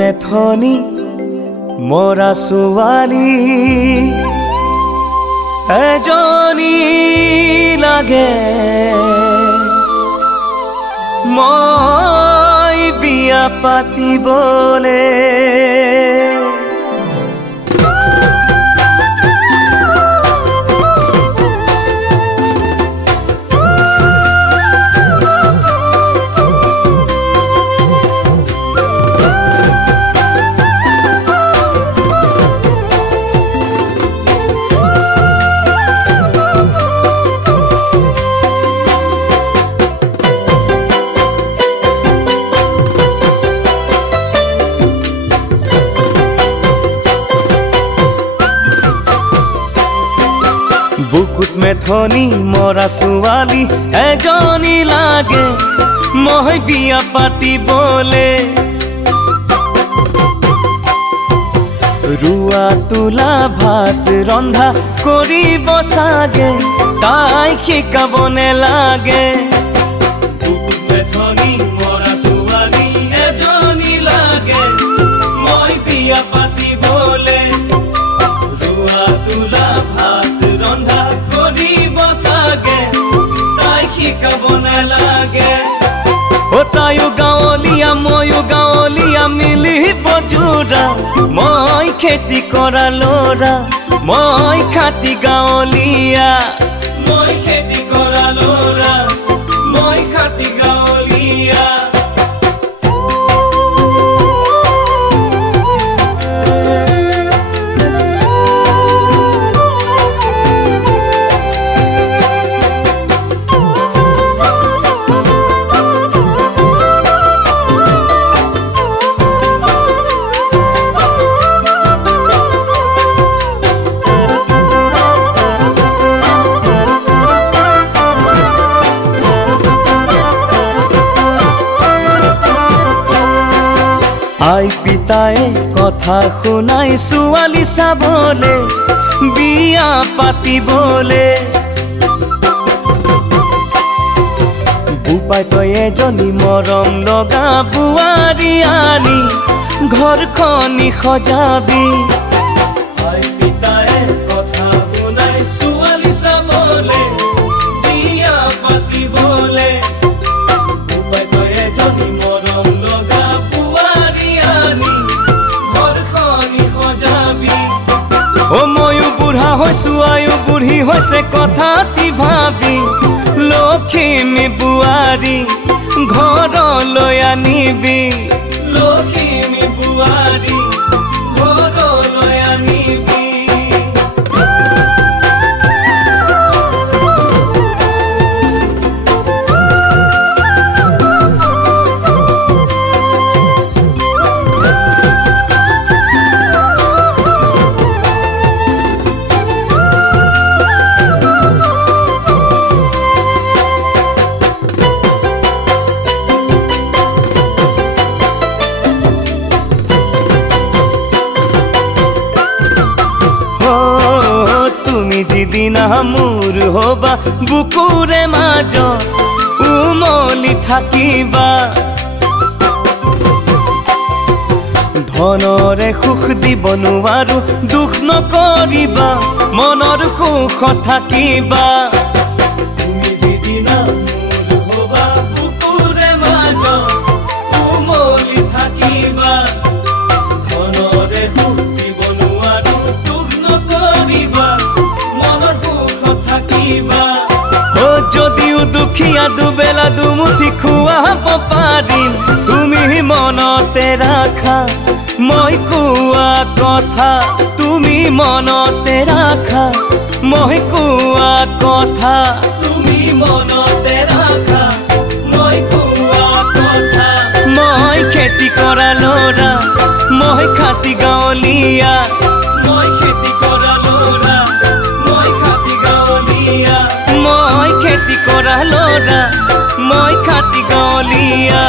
মেথনি মৰা ছোৱালী এজনী লাগে মই বিয়া পাতিবলে বুকুত মেথনি মৰা ছোৱালী এজনী লাগে মই বিয়া পাতিবলে ৰুৱা তোলা ভাত ৰন্ধা কৰিব চাগে তাই শিকাব নেলাগে বুকুত মেথনি মৰা ছোৱালী এজনী লাগে মই বিয়া পাতিবলে ৰুৱা তোলা ভাত ৰন্ধা কৰিব চাগে তাই শিকাব নেলাগে ও তাইও গাঁৱলীয়া ময়ো গাঁৱলীয়া মিলিব জোৰা মই খেতি কৰা ল'ৰা মই খাটি গাঁৱলীয়া মই খেতি কৰা ল'ৰা মই খাটি গাঁৱলীয়া আই পিতায়ে কথা শুনাই ছোৱালী চাবলে বিয়া পাতিবলে বোপাই তই এজনী মৰম লগা বোৱাৰী আনি ঘৰখনি সজাবি আই পিতায়ে কথা শুনাই ছোৱালী চাবলে বিয়া পাতিবলে বোপাই তই এজনী মৰম লগা ও ময়ো বুঢ়া হৈছো আয়ো বুঢ়ী হৈছে কথাটি ভাবি লখিমী বোৱাৰী ঘৰলৈ আনিবি লখিমী বোৱাৰী ঘৰলৈ আনিবি যিদিনা মোৰ হবা বুকুৰে মাজ উমলি থাকিবা ধনৰে সুখ দিব নোৱাৰো দুখ নকৰিবা মনৰ সুখ থাকিবা তুমি যিদিনা মোৰ হবা বুকুৰে মাজ উমলি থাকিবা ধনৰে সুখ দিব নোৱাৰো দুখ নকৰিবা যদিও দুখীয়া দুবেলা দুমুঠি খুৱাব পাৰিম তুমি মনতে ৰাখা মই কোৱা কথা তুমি মনতে ৰাখা মই কোৱা কথা তুমি মনতে ৰাখা মই কোৱা কথা মই খেতি কৰা ল'ৰা মই খাটি গাঁৱলীয়া মই খেতি কৰা ল'ৰা মই খাটি গাঁৱলীয়া মই খেতি কৰা ল'ৰা মই খাটি গাঁৱলীয়া